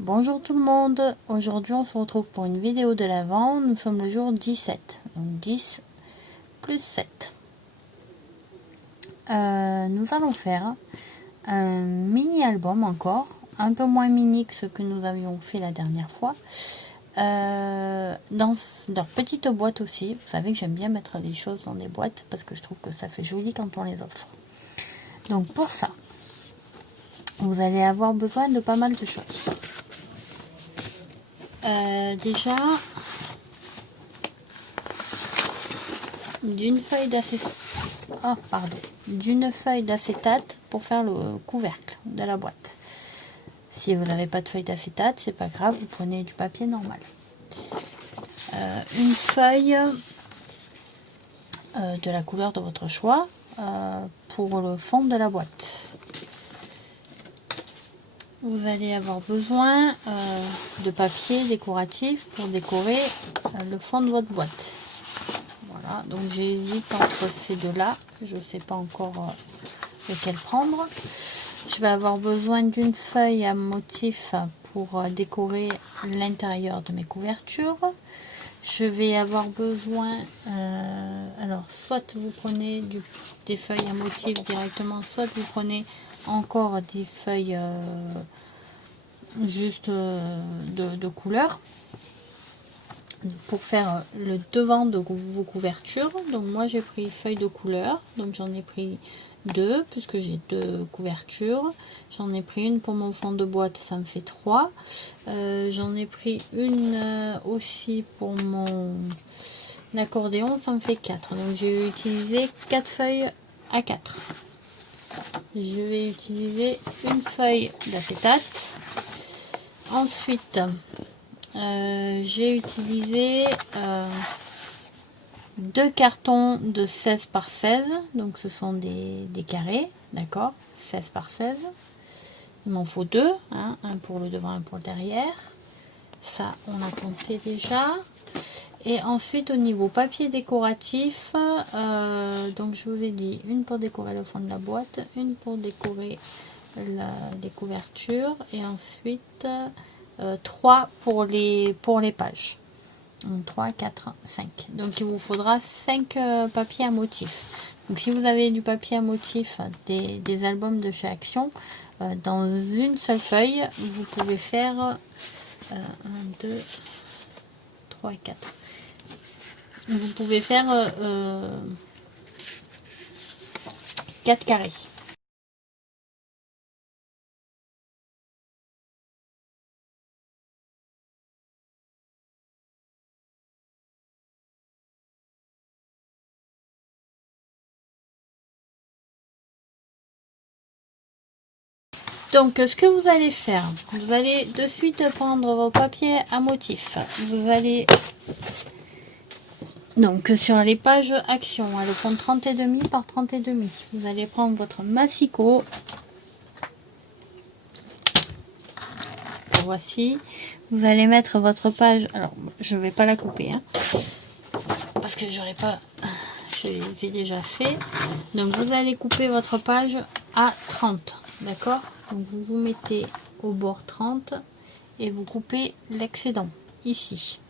Bonjour tout le monde, aujourd'hui on se retrouve pour une vidéo de l'Avent. Nous sommes le jour 17, donc 10 plus 7. Nous allons faire un mini album encore, un peu moins mini que ce que nous avions fait la dernière fois. Dans leur petite boîte aussi, vous savez que j'aime bien mettre les choses dans des boîtes parce que je trouve que ça fait joli quand on les offre. Donc pour ça, vous allez avoir besoin de pas mal de choses. Déjà, d'une feuille d'acétate pour faire le couvercle de la boîte. Si vous n'avez pas de feuille d'acétate, c'est pas grave, vous prenez du papier normal. Une feuille de la couleur de votre choix pour le fond de la boîte. Vous allez avoir besoin de papier décoratif pour décorer le fond de votre boîte. Voilà, donc j'hésite entre ces deux-là. Je ne sais pas encore lequel prendre. Je vais avoir besoin d'une feuille à motif pour décorer l'intérieur de mes couvertures. Je vais avoir besoin, alors soit vous prenez des feuilles à motif directement, soit vous prenez encore des feuilles juste de couleur pour faire le devant de vos couvertures. Donc moi j'ai pris feuilles de couleur, donc j'en ai pris deux puisque j'ai deux couvertures. J'en ai pris une pour mon fond de boîte, ça me fait 3. J'en ai pris une aussi pour mon accordéon, ça me fait 4. Donc j'ai utilisé 4 feuilles à 4. Je vais utiliser une feuille d'acétate. Ensuite j'ai utilisé 2 cartons de 16 par 16, donc ce sont des carrés, d'accord, 16 par 16. Il m'en faut 2, hein, un pour le devant, un pour le derrière. Ça, on a compté déjà. Et ensuite, au niveau papier décoratif, donc je vous ai dit, une pour décorer le fond de la boîte, une pour décorer les couvertures, et ensuite 3 pour les pages. 3, 4, 5. Donc il vous faudra 5 papiers à motif. Donc si vous avez du papier à motif, des albums de chez Action, dans une seule feuille, vous pouvez faire 1, 2, 3, 4. Vous pouvez faire 4 carrés. Donc ce que vous allez faire, vous allez de suite prendre vos papiers à motif. Vous allez donc sur les pages Action, elles font 30,5 par 30,5. Vous allez prendre votre massicot. Voici. Vous allez mettre votre page. Alors je vais pas la couper, hein, parce que j'aurais pas. Je les ai déjà fait. Donc vous allez couper votre page à 30, d'accord. Donc vous vous mettez au bord 30 et vous coupez l'excédent ici.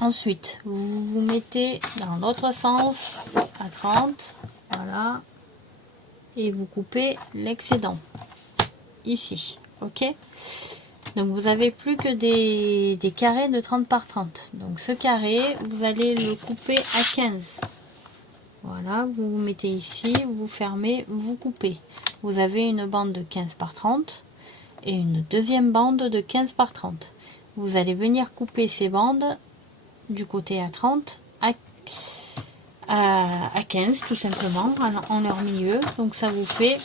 Ensuite vous vous mettez dans l'autre sens à 30, voilà, et vous coupez l'excédent ici, ok. Donc vous avez plus que des carrés de 30 par 30. Donc ce carré, vous allez le couper à 15. Voilà, vous vous mettez ici, vous fermez, vous coupez. Vous avez une bande de 15 par 30 et une deuxième bande de 15 par 30. Vous allez venir couper ces bandes du côté à 30 à 15 tout simplement en leur milieu. Donc ça vous fait,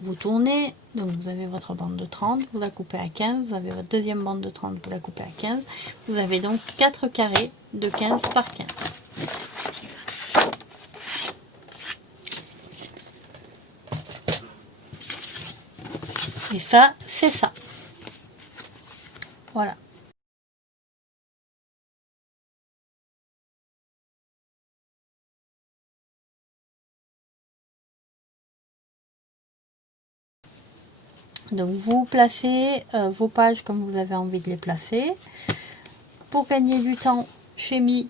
vous tournez, donc vous avez votre bande de 30, vous la coupez à 15, vous avez votre deuxième bande de 30, vous la coupez à 15. Vous avez donc 4 carrés de 15 par 15. Et ça, c'est ça. Voilà. Donc vous placez vos pages comme vous avez envie de les placer. Pour gagner du temps, j'ai mis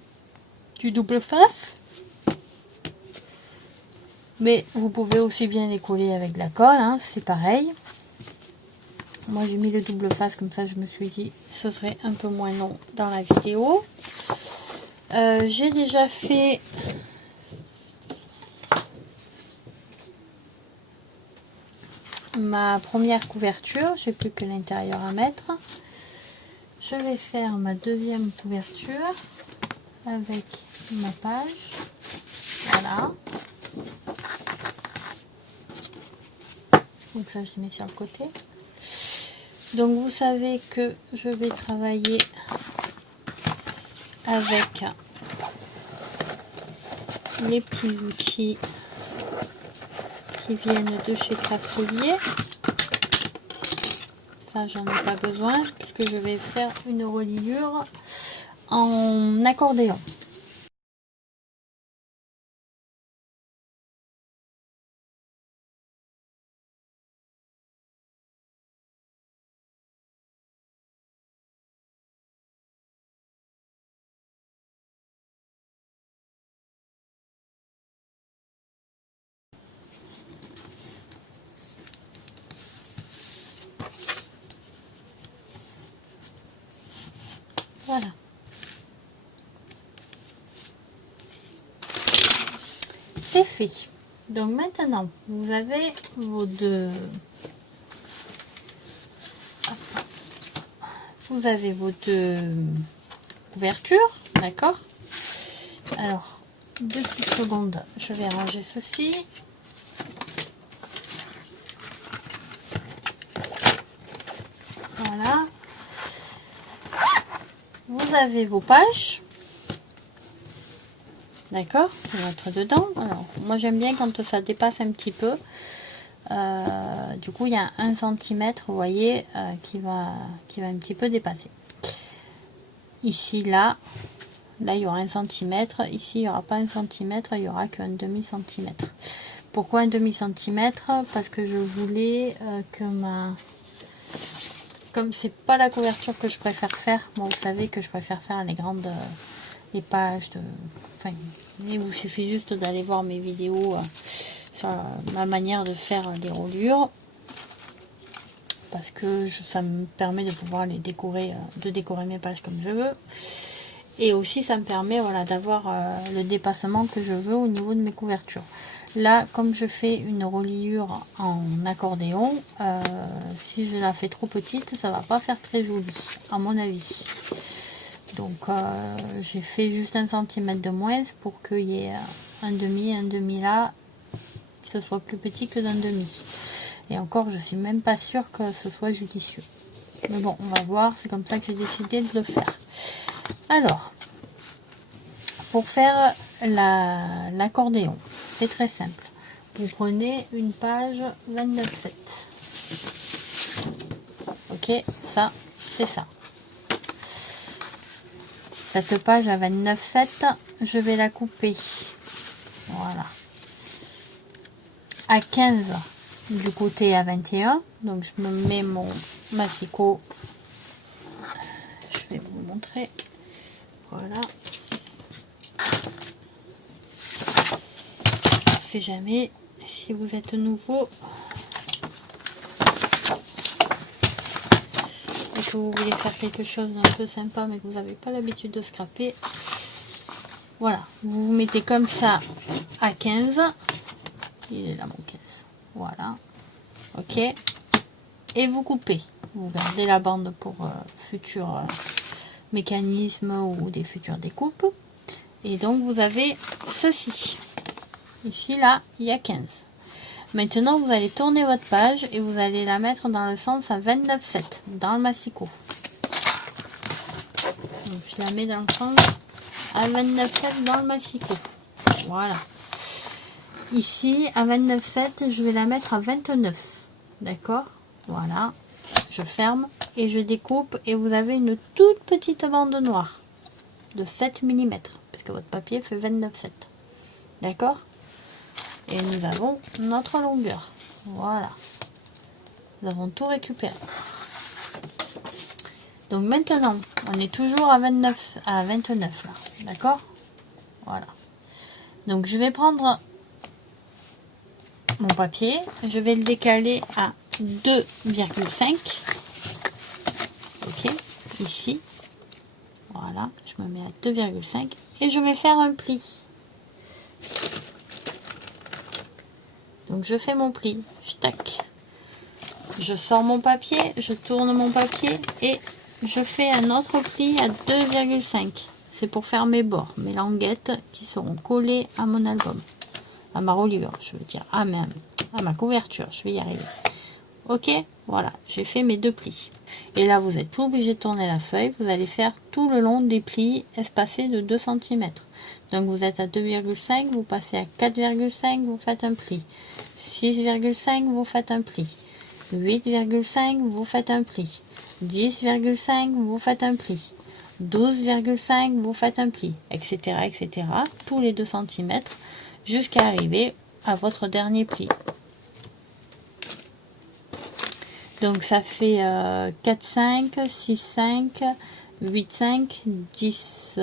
du double face. Mais vous pouvez aussi bien les coller avec de la colle, hein, c'est pareil. Moi j'ai mis le double face comme ça, je me suis dit ce serait un peu moins long dans la vidéo. J'ai déjà fait ma première couverture, j'ai plus que l'intérieur à mettre. Je vais faire ma deuxième couverture avec ma page. Voilà. Donc ça je mets sur le côté. Donc vous savez que je vais travailler avec les petits outils qui viennent de chez Craftelier. Ça j'en ai pas besoin puisque je vais faire une reliure en accordéon. Voilà. C'est fait. Donc maintenant, vous avez vos deux... Vous avez vos deux couvertures, d'accord? Alors, 2 petites secondes, je vais ranger ceci. Voilà. Vous avez vos pages. D'accord, je vais mettre dedans. Alors, moi j'aime bien quand ça dépasse un petit peu. Du coup, il y a 1 cm, vous voyez, qui va un petit peu dépasser. Ici, là, il y aura 1 cm. Ici, il n'y aura pas 1 cm, il n'y aura qu'un demi-centimètre. Pourquoi un demi-centimètre? Parce que je voulais que comme c'est pas la couverture que je préfère faire, bon, vous savez que je préfère faire les grandes... les pages de... Enfin, il vous suffit juste d'aller voir mes vidéos sur ma manière de faire des reliures. Parce que ça me permet de pouvoir les décorer, de décorer mes pages comme je veux. Et aussi ça me permet, voilà, d'avoir le dépassement que je veux au niveau de mes couvertures. Là, comme je fais une reliure en accordéon, si je la fais trop petite, ça va pas faire très joli, à mon avis. Donc j'ai fait juste 1 cm de moins pour qu'il y ait un demi là, que ce soit plus petit que d'un demi. Et encore, je suis même pas sûre que ce soit judicieux. Mais bon, on va voir, c'est comme ça que j'ai décidé de le faire. Alors, pour faire l'accordéon, c'est très simple. Vous prenez une page 29,7. Ok, ça, c'est ça. Cette page à 29,7, je vais la couper. Voilà. À 15 du côté à 21. Donc je me mets mon massicot. Je vais vous montrer. Voilà. On ne sait jamais si vous êtes nouveau et que vous voulez faire quelque chose d'un peu sympa mais que vous n'avez pas l'habitude de scraper. Voilà, vous vous mettez comme ça à 15. Il est là mon 15. Voilà. Ok. Et vous coupez. Vous gardez la bande pour futurs mécanismes ou des futures découpes. Et donc vous avez ceci. Ici, là, il y a 15. Maintenant, vous allez tourner votre page et vous allez la mettre dans le sens à 29,7 dans le massicot. Donc, je la mets dans le sens à 29,7 dans le massicot. Voilà. Ici, à 29,7, je vais la mettre à 29. D'accord? Voilà. Je ferme et je découpe et vous avez une toute petite bande noire de 7 mm puisque votre papier fait 29,7. D'accord? Et nous avons notre longueur. Voilà. nous avons tout récupéré. Donc maintenant, on est toujours à 29 là, d'accord? Voilà. Donc je vais prendre mon papier, je vais le décaler à 2,5. Ok, ici. Voilà, je me mets à 2,5 et je vais faire un pli. Donc je fais mon pli, tac. Je sors mon papier, je tourne mon papier et je fais un autre pli à 2,5. C'est pour faire mes bords, mes languettes qui seront collées à mon album. À ma reliure, je veux dire, à ma couverture, je vais y arriver. Ok, voilà, j'ai fait mes deux plis. Et là, vous n'êtes plus obligé de tourner la feuille, vous allez faire tout le long des plis espacés de 2 cm. Donc vous êtes à 2,5, vous passez à 4,5, vous faites un pli. 6,5, vous faites un pli. 8,5, vous faites un pli. 10,5, vous faites un pli. 12,5, vous faites un pli, etc., etc. Tous les 2 cm jusqu'à arriver à votre dernier pli. Donc ça fait 4, 5, 6, 5, 8, 5, 10,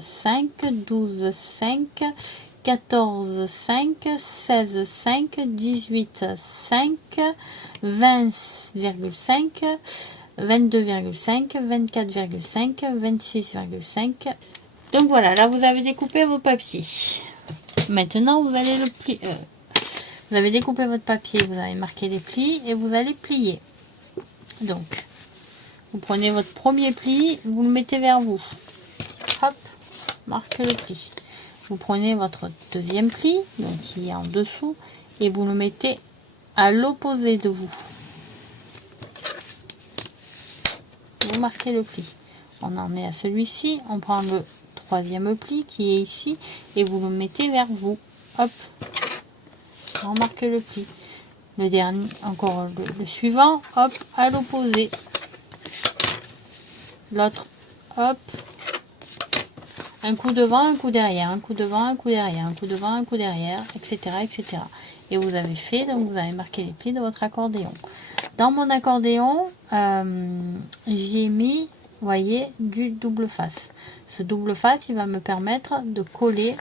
5, 12, 5, 14, 5, 16, 5, 18, 5, 20,5, 22,5, 24,5, 26,5. Donc voilà, là vous avez découpé vos papiers. Maintenant vous allez le plier. Vous avez découpé votre papier, vous avez marqué les plis et vous allez plier. Donc, vous prenez votre premier pli, vous le mettez vers vous. Hop, marquez le pli. Vous prenez votre deuxième pli, donc qui est en dessous, et vous le mettez à l'opposé de vous. Vous marquez le pli. On en est à celui-ci, on prend le troisième pli qui est ici, et vous le mettez vers vous. Hop, remarquez le pli. Le dernier, encore le suivant, hop, à l'opposé. L'autre, hop, un coup devant, un coup derrière, un coup devant, un coup derrière, un coup devant, un coup derrière, etc., etc. Et vous avez fait, donc vous avez marqué les plis de votre accordéon. Dans mon accordéon, j'ai mis, vous voyez, du double face. Ce double face, il va me permettre de coller.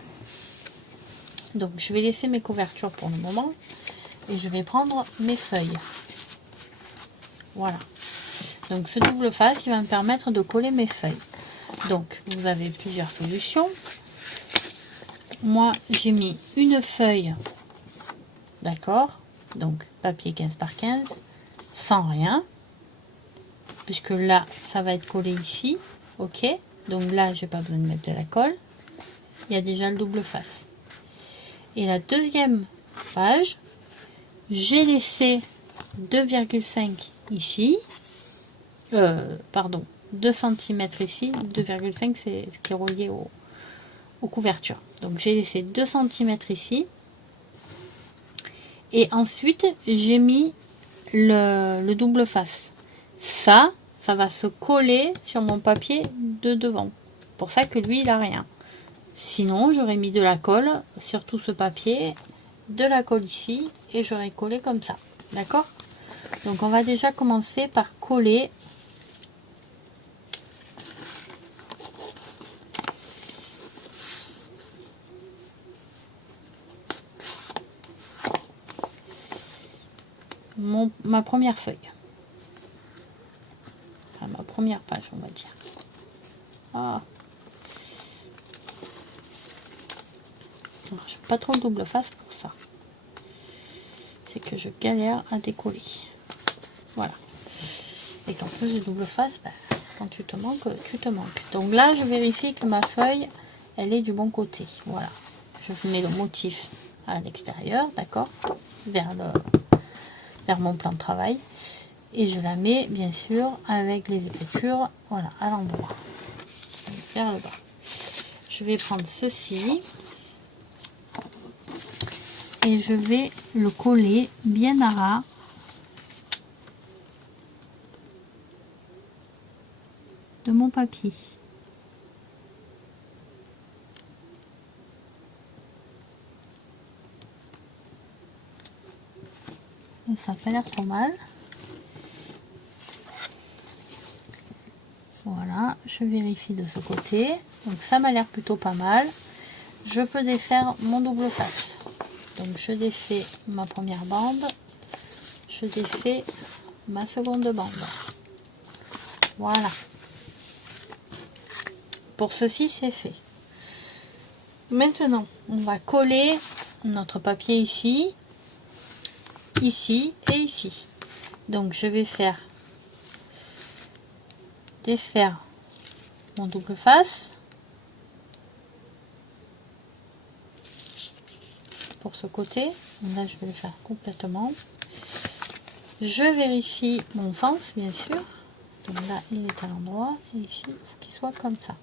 Donc, je vais laisser mes couvertures pour le moment. Et je vais prendre mes feuilles. Voilà. Donc ce double face, il va me permettre de coller mes feuilles. Donc vous avez plusieurs solutions. Moi, j'ai mis une feuille, d'accord, donc papier 15 par 15, sans rien, puisque là, ça va être collé ici, ok. Donc là, j'ai pas besoin de mettre de la colle. Il y a déjà le double face. Et la deuxième page, j'ai laissé 2,5 ici, pardon, 2 cm ici, 2,5 c'est ce qui est relié aux couvertures. Donc j'ai laissé 2 cm ici, et ensuite j'ai mis le double face. Ça va se coller sur mon papier de devant. Pour ça que lui, il a rien. Sinon, j'aurais mis de la colle sur tout ce papier, de la colle ici, et j'aurais collé comme ça. D'accord? Donc on va déjà commencer par coller ma première feuille. Enfin, ma première page, on va dire. Ah. Je n'ai pas trop le double face pour ça. C'est que je galère à décoller. Voilà. Et qu'en plus du double face, bah, quand tu te manques, tu te manques. Donc là, je vérifie que ma feuille, elle est du bon côté. Voilà. Je mets le motif à l'extérieur, d'accord, vers mon plan de travail. Et je la mets, bien sûr, avec les écritures, voilà, à l'endroit. Vers le bas. Je vais prendre ceci. Et je vais le coller bien à ras de mon papier. Et ça n'a pas l'air trop mal. Voilà, je vérifie de ce côté. Donc ça m'a l'air plutôt pas mal. Je peux défaire mon double face. Donc je défais ma première bande. Je défais ma seconde bande. Voilà. Pour ceci, c'est fait. Maintenant, on va coller notre papier ici, ici et ici. Donc je vais faire défaire mon double face pour ce côté. Là, je vais le faire complètement. Je vérifie mon sens, bien sûr. Donc là, il est à l'endroit. Et ici, il faut qu'il soit comme ça.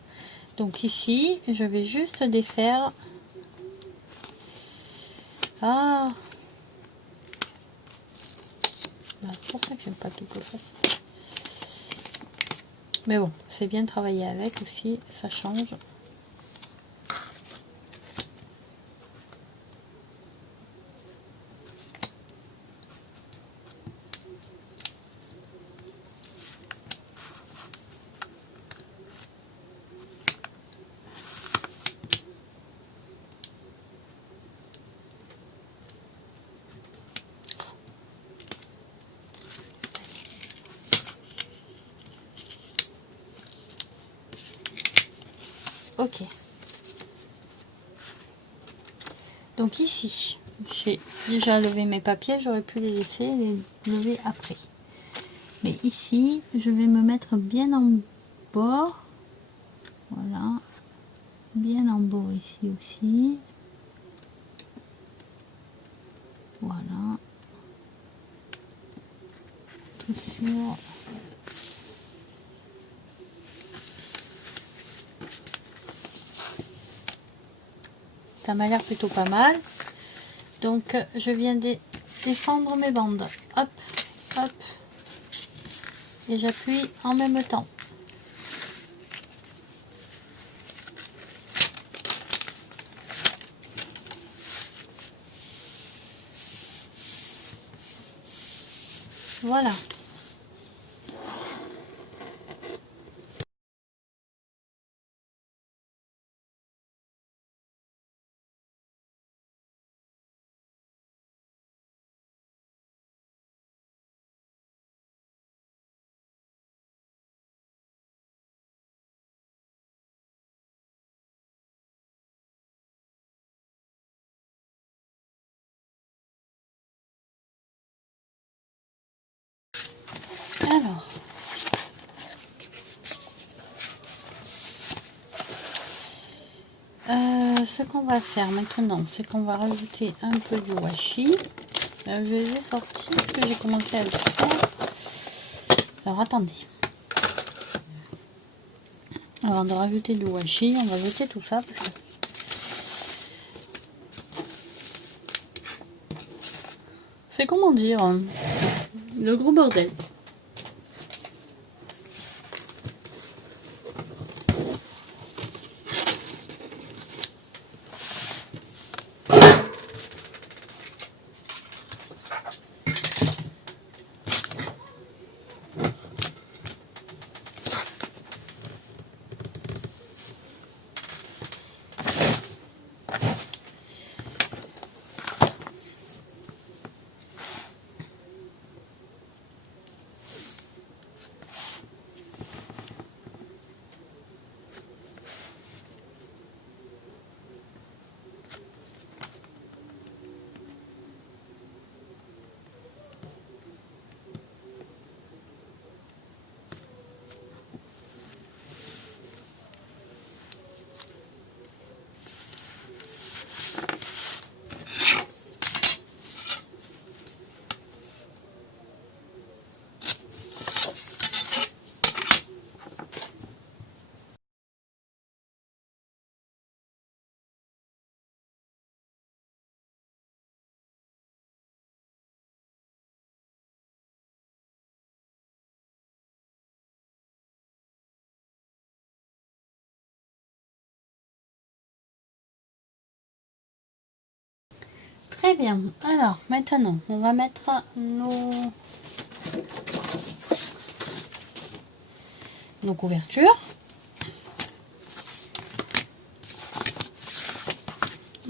Donc ici, je vais juste défaire. Ah, c'est pour ça que j'aime pas tout le face. Mais bon, c'est bien de travailler avec aussi, ça change. Ok. Donc ici, j'ai déjà levé mes papiers, j'aurais pu les laisser les lever après. Mais ici, je vais me mettre bien en bord. Voilà. Bien en bord ici aussi. Voilà. Tout sûr. Ça m'a l'air plutôt pas mal. Donc je viens de descendre mes bandes. Hop, hop. Et j'appuie en même temps. Voilà. Alors, ce qu'on va faire maintenant, c'est qu'on va rajouter un peu de washi. Je l'ai sorti parce que j'ai commencé à le faire. Alors attendez. Avant de rajouter du washi, on va jeter tout ça parce que c'est comment dire le gros bordel. Très bien. Alors maintenant, on va mettre nos couvertures.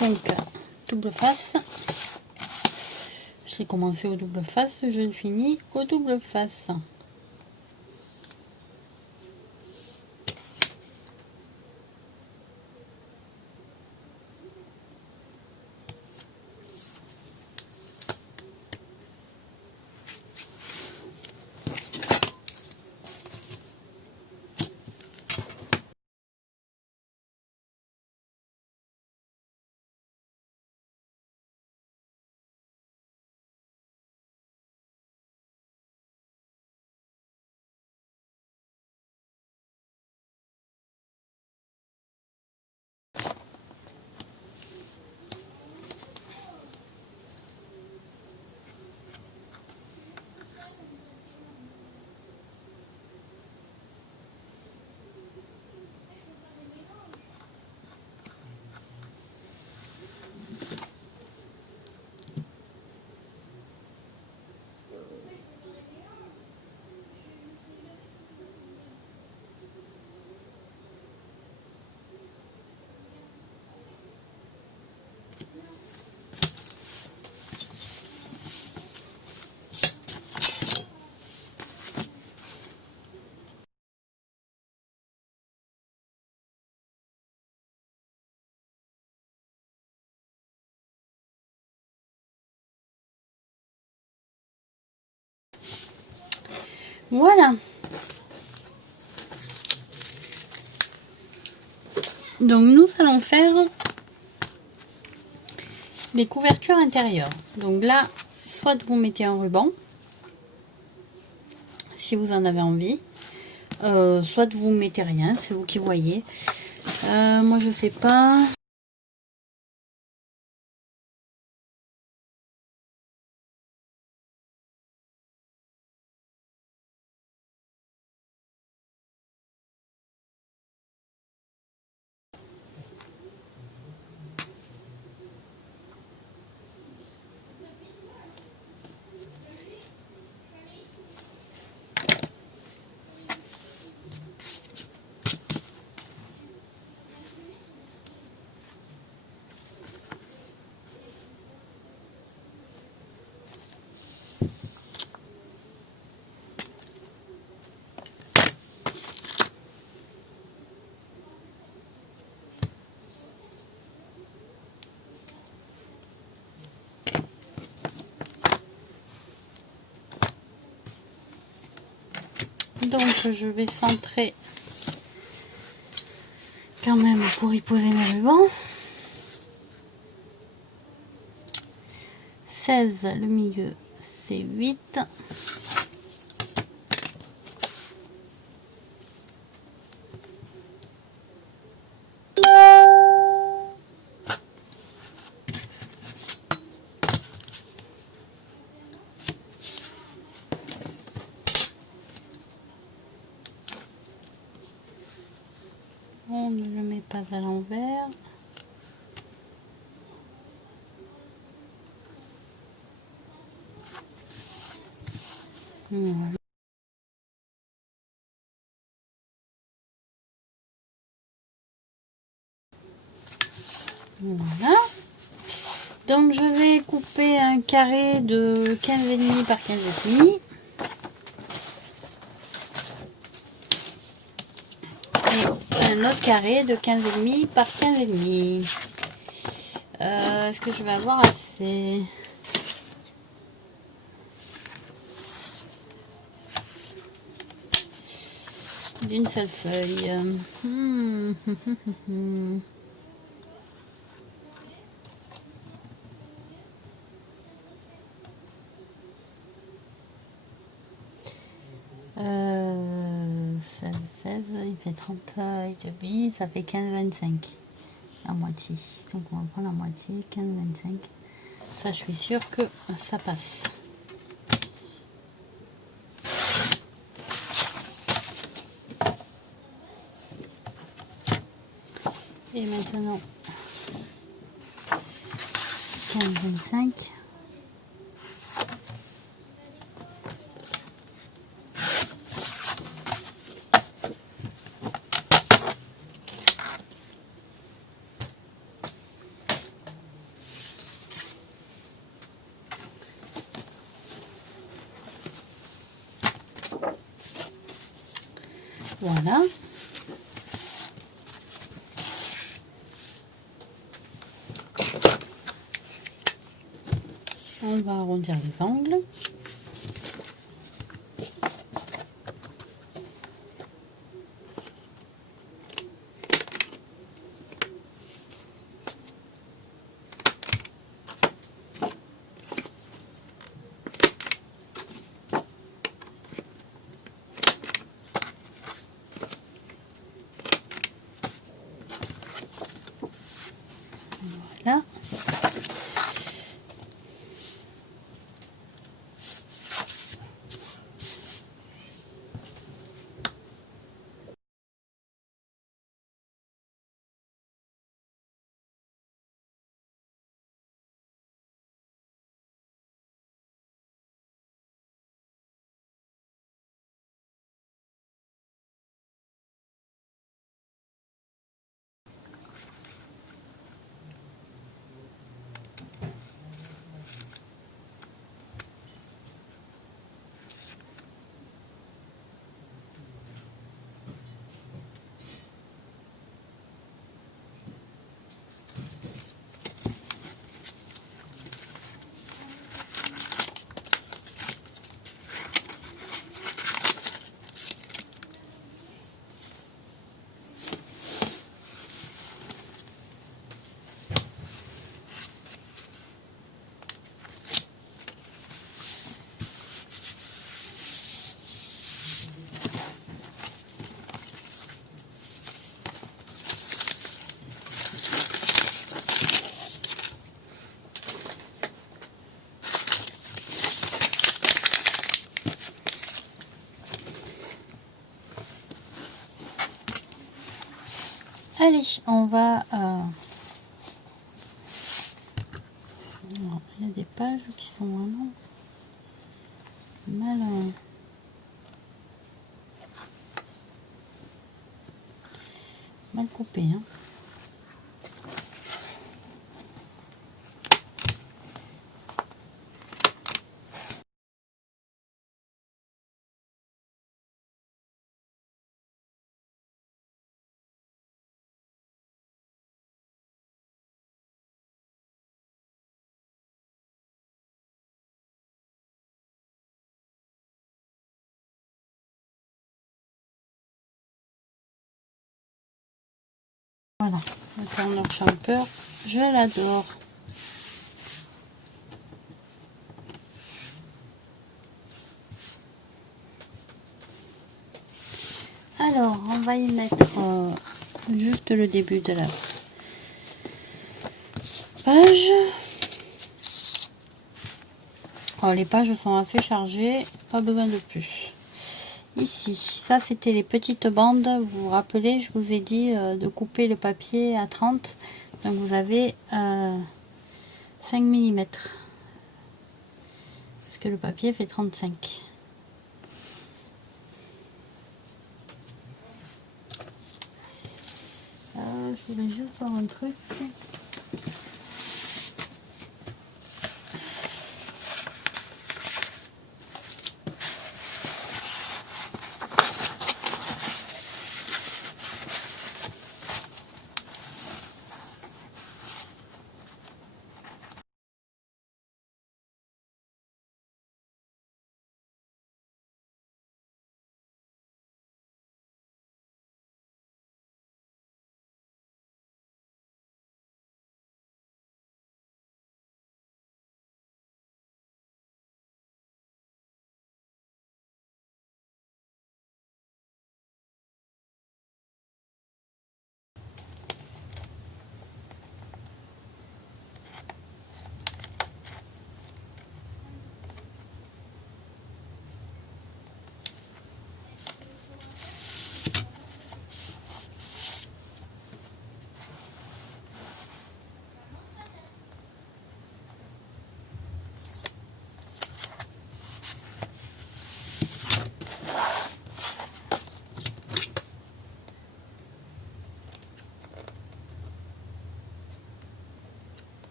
Donc, double face. J'ai commencé au double face, je le finis au double face. Voilà. Donc nous allons faire les couvertures intérieures. Donc là, soit vous mettez un ruban, si vous en avez envie, soit vous mettez rien, c'est vous qui voyez. Moi je sais pas. Donc je vais centrer quand même pour y poser mes rubans. 16 le milieu, c'est 8. On ne le met pas à l'envers. Voilà. Voilà. Donc je vais couper un carré de 15,5 par 15,5. Et un autre carré de 15,5 par 15,5. Est-ce que je vais avoir assez? D'une seule feuille. Euh, 16, il fait 30 et demi, ça fait 15,25 à moitié. Donc on va prendre la moitié, 15,25. Ça, je suis sûre que ça passe. Et maintenant 15,25. Voilà. On va arrondir les angles. Voilà. Allez, on va... il y a des pages qui sont vraiment mal coupées. Hein. Voilà, le tourneur champeur, je l'adore. Alors, on va y mettre juste le début de la page. Alors, les pages sont assez chargées, pas besoin de plus. Ici, ça c'était les petites bandes. Vous vous rappelez, je vous ai dit de couper le papier à 30. Donc vous avez 5 mm. Parce que le papier fait 35. Je voulais juste voir un truc.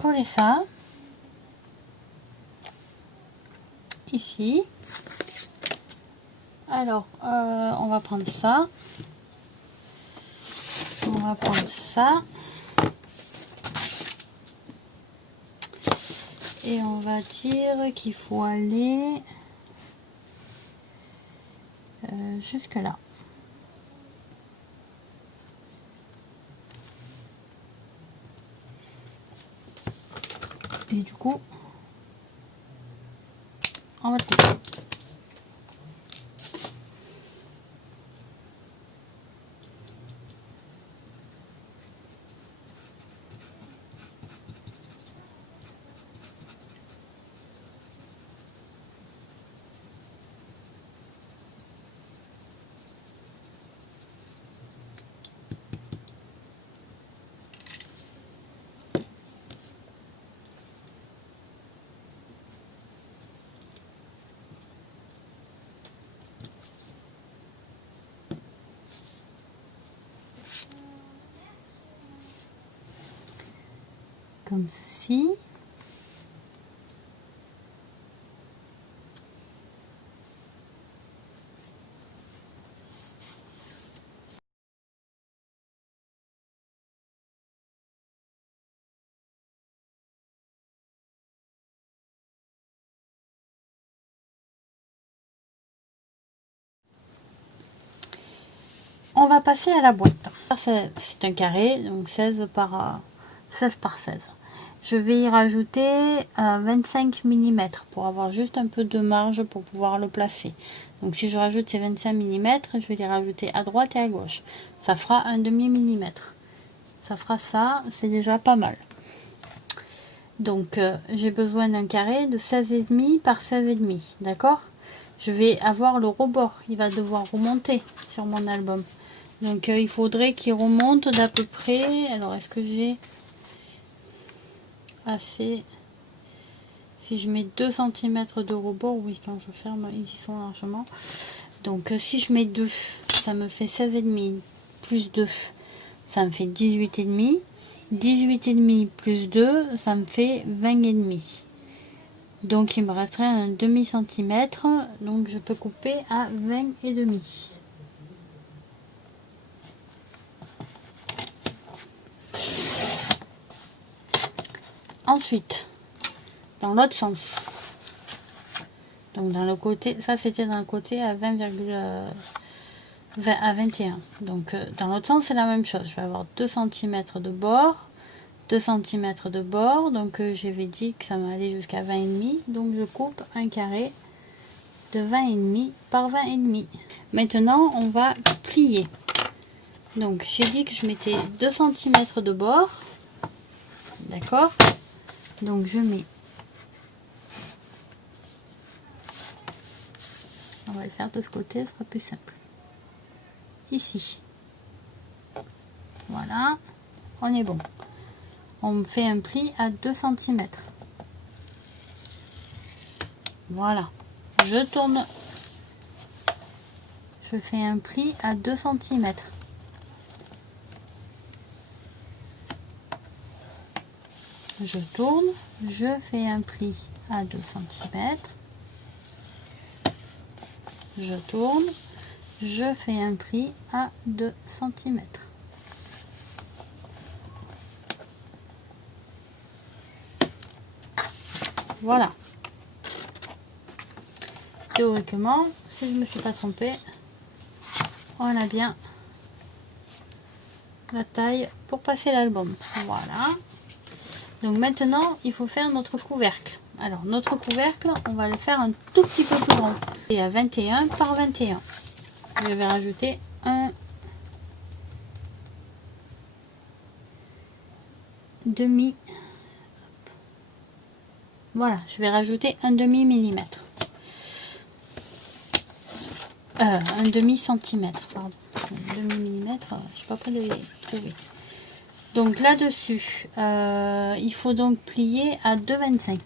coller ça ici. Alors, on va prendre ça. On va prendre ça. Et on va dire qu'il faut aller jusque là. Et du coup, on va le couper. Comme ceci. On va passer à la boîte. C'est un carré, donc 16 par 16. Je vais y rajouter 25 mm pour avoir juste un peu de marge pour pouvoir le placer. Donc si je rajoute ces 25 mm, je vais les rajouter à droite et à gauche. Ça fera un demi millimètre. Ça fera ça, c'est déjà pas mal. Donc j'ai besoin d'un carré de 16,5 par 16,5, d'accord? Je vais avoir le rebord, il va devoir remonter sur mon album. Donc il faudrait qu'il remonte d'à peu près. Alors est-ce que j'ai assez? Si je mets 2 cm de rebord, oui, quand je ferme, ils y sont largement. Donc si je mets 2, ça me fait 16,5 plus 2, ça me fait 18,5. 18,5 plus 2, ça me fait 20,5. Donc il me resterait un demi centimètre, donc je peux couper à 20,5. Ensuite, dans l'autre sens, donc dans le côté, ça c'était dans le côté à 21. Donc dans l'autre sens c'est la même chose, je vais avoir 2 cm de bord, 2 cm de bord, donc j'avais dit que ça m'allait jusqu'à 20,5, donc je coupe un carré de 20,5 par 20,5. Maintenant on va plier. Donc j'ai dit que je mettais 2 cm de bord, d'accord? Donc je mets, on va le faire de ce côté, ce sera plus simple. Ici, voilà, on est bon. On fait un pli à 2 cm. Voilà, je tourne, je fais un pli à 2 cm. Je tourne, je fais un pli à 2 cm. Je tourne, je fais un pli à 2 cm. Voilà. Théoriquement, si je ne me suis pas trompée, on a bien la taille pour passer l'album. Voilà. Donc maintenant, il faut faire notre couvercle. Alors, notre couvercle, on va le faire un tout petit peu plus grand. Et à 21 par 21. Je vais rajouter un demi. Voilà, je vais rajouter un demi millimètre. Un demi centimètre, pardon. Un demi millimètre, je suis pas près de les trouver. Donc là-dessus, il faut donc plier à 2,25.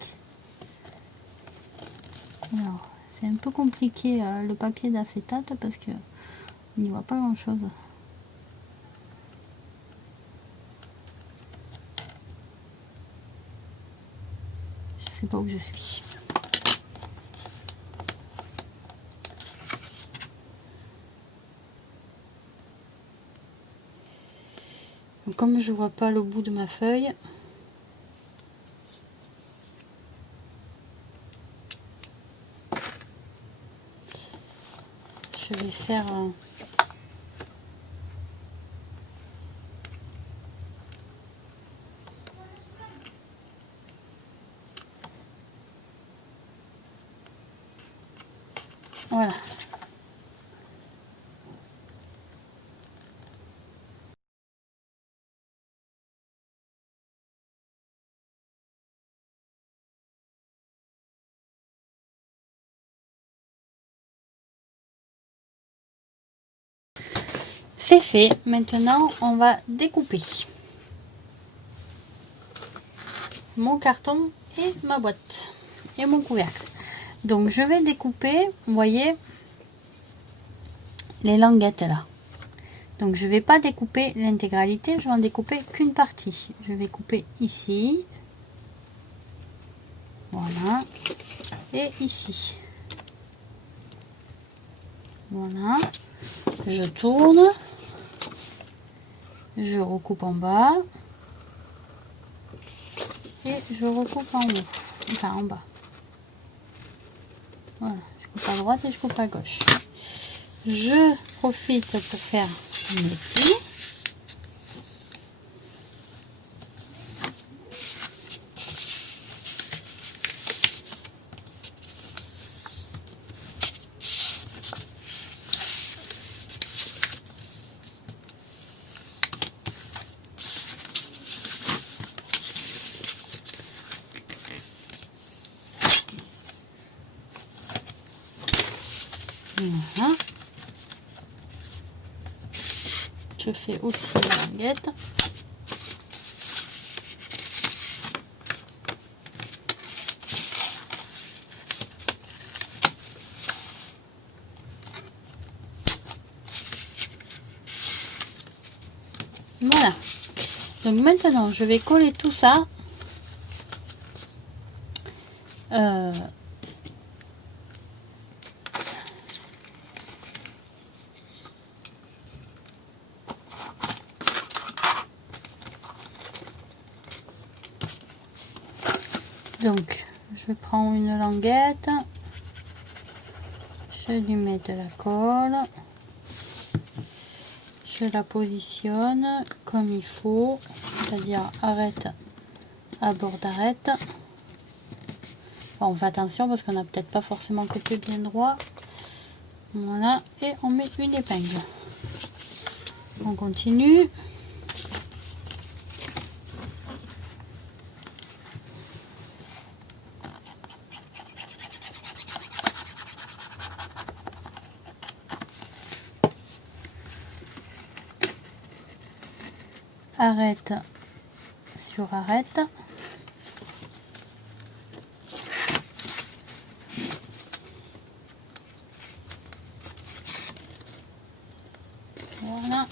Alors, c'est un peu compliqué le papier d'acétate parce que on n'y voit pas grand-chose. sais pas où je suis. Donc, comme je vois pas le bout de ma feuille, je vais faire voilà. C'est fait. Maintenant, on va découper mon carton et ma boîte et mon couvercle. Donc, je vais découper, vous voyez, les languettes là. Donc, je vais pas découper l'intégralité, je vais en découper qu'une partie. Je vais couper ici. Voilà. Et ici. Voilà. Je tourne. Je recoupe en bas. Et je recoupe en haut. Enfin, en bas. Voilà. Je coupe à droite et je coupe à gauche. Je profite pour faire mes plis. Voilà. Je fais aussi la languette. Voilà. Donc maintenant, je vais coller tout ça. Donc, je prends une languette. Je lui mets de la colle. Je la positionne comme il faut, c'est-à-dire arrête à bord d'arrête. Bon, on fait attention parce qu'on n'a peut-être pas forcément coupé bien droit. Voilà, et on met une épingle. On continue. Arrête sur arrête. Voilà.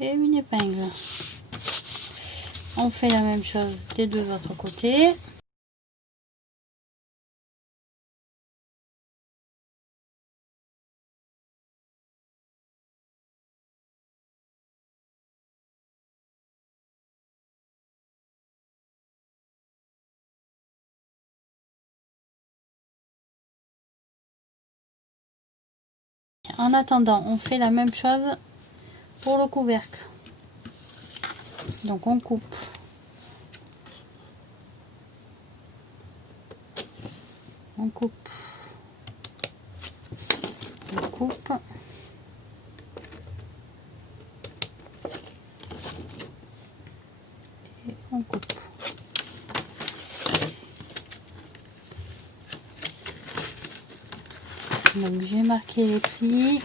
Et une épingle. On fait la même chose des deux autres côtés. En attendant, on fait la même chose pour le couvercle. Donc on coupe. On coupe. On coupe. Et on coupe. Donc j'ai marqué les plis.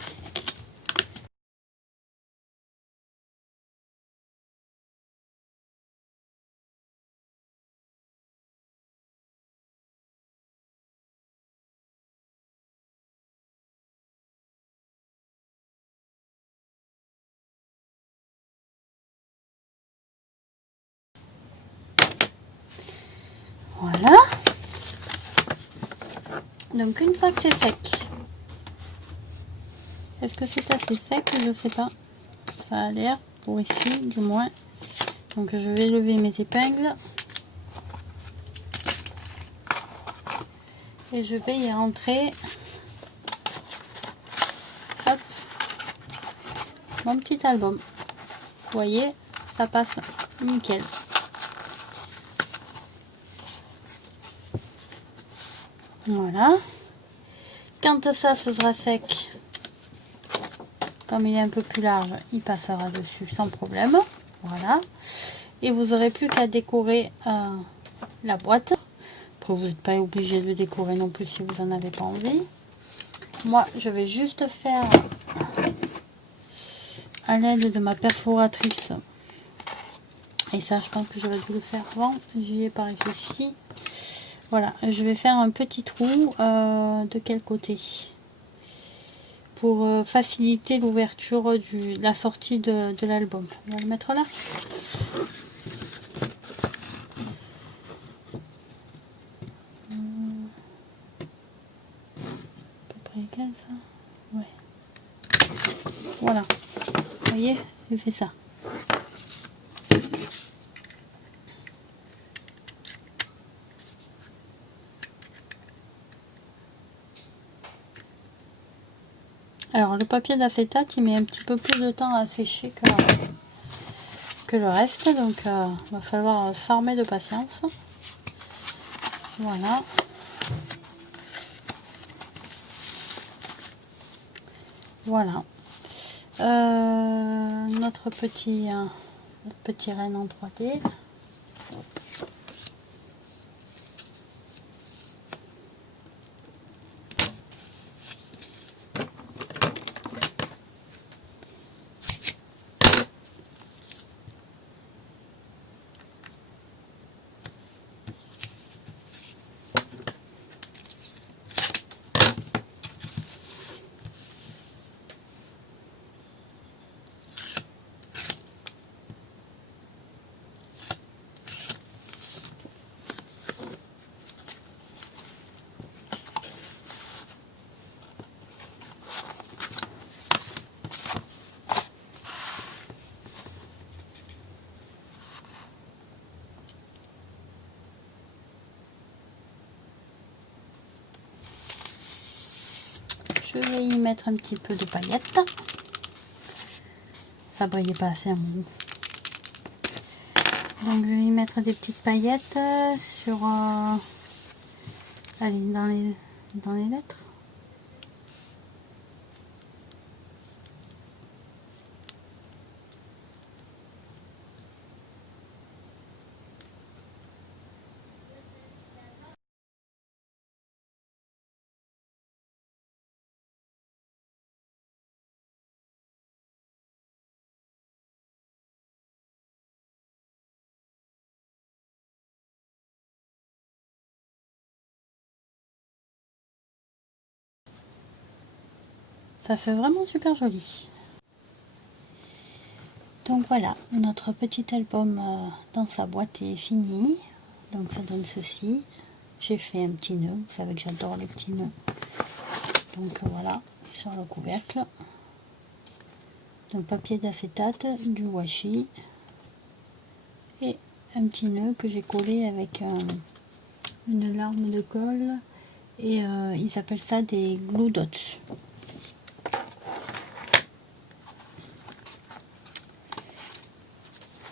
Voilà. Donc une fois que c'est sec, est-ce que c'est assez sec? Je sais pas. Ça a l'air, pour ici du moins. Donc je vais lever mes épingles. Et je vais y rentrer, hop, mon petit album. Vous voyez, ça passe nickel. Voilà. Quand ça sera sec, comme il est un peu plus large, il passera dessus sans problème. Voilà. Et vous n'aurez plus qu'à décorer la boîte. Après, vous n'êtes pas obligé de le décorer non plus si vous n'en avez pas envie. Moi, je vais juste faire à l'aide de ma perforatrice. Et ça, je pense que j'aurais dû le faire avant. J'y ai pas réfléchi. Voilà, je vais faire un petit trou de quel côté? Pour faciliter l'ouverture de la sortie de l'album. On va le mettre là. À peu près égal ça. Ouais. Voilà. Vous voyez, j'ai fait ça. Alors le papier d'acétate il met un petit peu plus de temps à sécher que le reste, donc il va falloir s'armer de patience. Voilà. Voilà. Notre petit renne en 3D. Je vais y mettre un petit peu de paillettes. Ça brillait pas assez à mon goût. Donc je vais y mettre des petites paillettes sur allez, dans les lettres. Ça fait vraiment super joli. Donc voilà, notre petit album dans sa boîte est fini. Donc ça donne ceci. J'ai fait un petit nœud, vous savez que j'adore les petits nœuds. Donc voilà, sur le couvercle. Donc papier d'acétate, du washi et un petit nœud que j'ai collé avec une larme de colle. Et ils appellent ça des glue dots.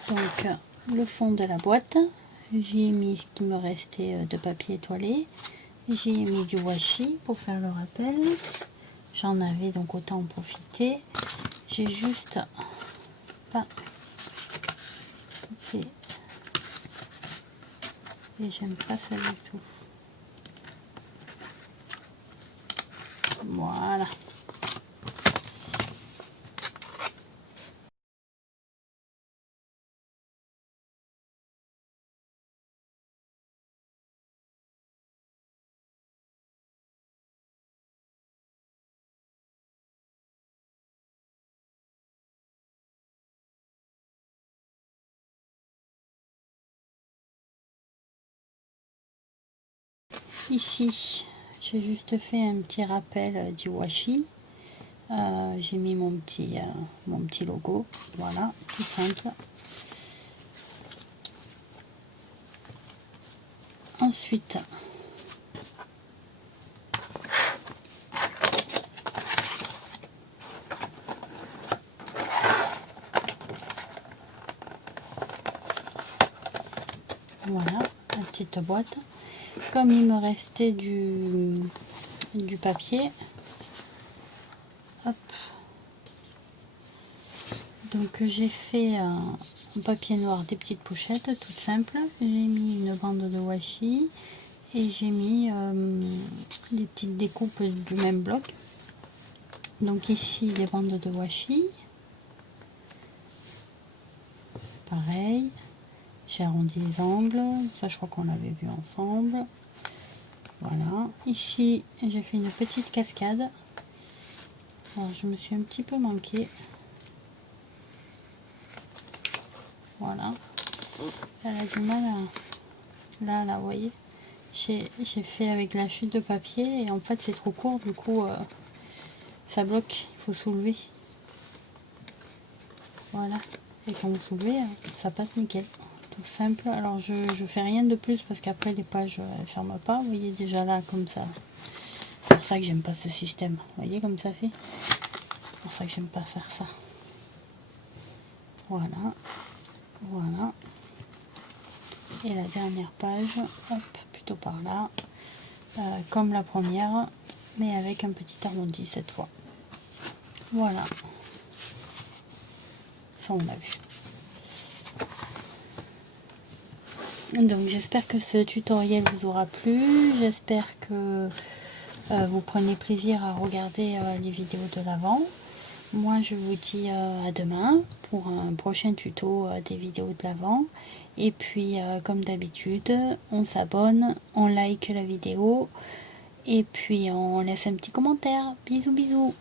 Donc le fond de la boîte, j'y ai mis ce qui me restait de papier étoilé, j'y ai mis du washi pour faire le rappel, j'en avais donc autant en profiter, j'ai juste pas fait et j'aime pas ça du tout. Voilà. Ici, j'ai juste fait un petit rappel du washi. J'ai mis mon petit logo, voilà, tout simple. Ensuite, voilà, la petite boîte. Comme il me restait du papier, hop, donc j'ai fait un papier noir, des petites pochettes, toutes simples. J'ai mis une bande de washi et j'ai mis des petites découpes du même bloc. Donc ici des bandes de washi, pareil. J'ai arrondi les angles, ça je crois qu'on l'avait vu ensemble. Voilà, ici j'ai fait une petite cascade. Alors je me suis un petit peu manqué. Voilà, elle a du mal à... Là, vous voyez, j'ai fait avec la chute de papier et en fait c'est trop court, du coup ça bloque, il faut soulever. Voilà, et quand vous soulevez, ça passe nickel. Tout simple. Alors je fais rien de plus parce qu'après les pages elles ferment pas. Vous voyez déjà là comme ça. C'est pour ça que j'aime pas ce système. Vous voyez comme ça fait. C'est pour ça que j'aime pas faire ça. Voilà, voilà. Et la dernière page, hop, plutôt par là, comme la première, mais avec un petit arrondi cette fois. Voilà. Ça on a vu. Donc j'espère que ce tutoriel vous aura plu, j'espère que vous prenez plaisir à regarder les vidéos de l'avant. Moi je vous dis à demain pour un prochain tuto des vidéos de l'avant. Et puis comme d'habitude, on s'abonne, on like la vidéo et puis on laisse un petit commentaire. Bisous bisous.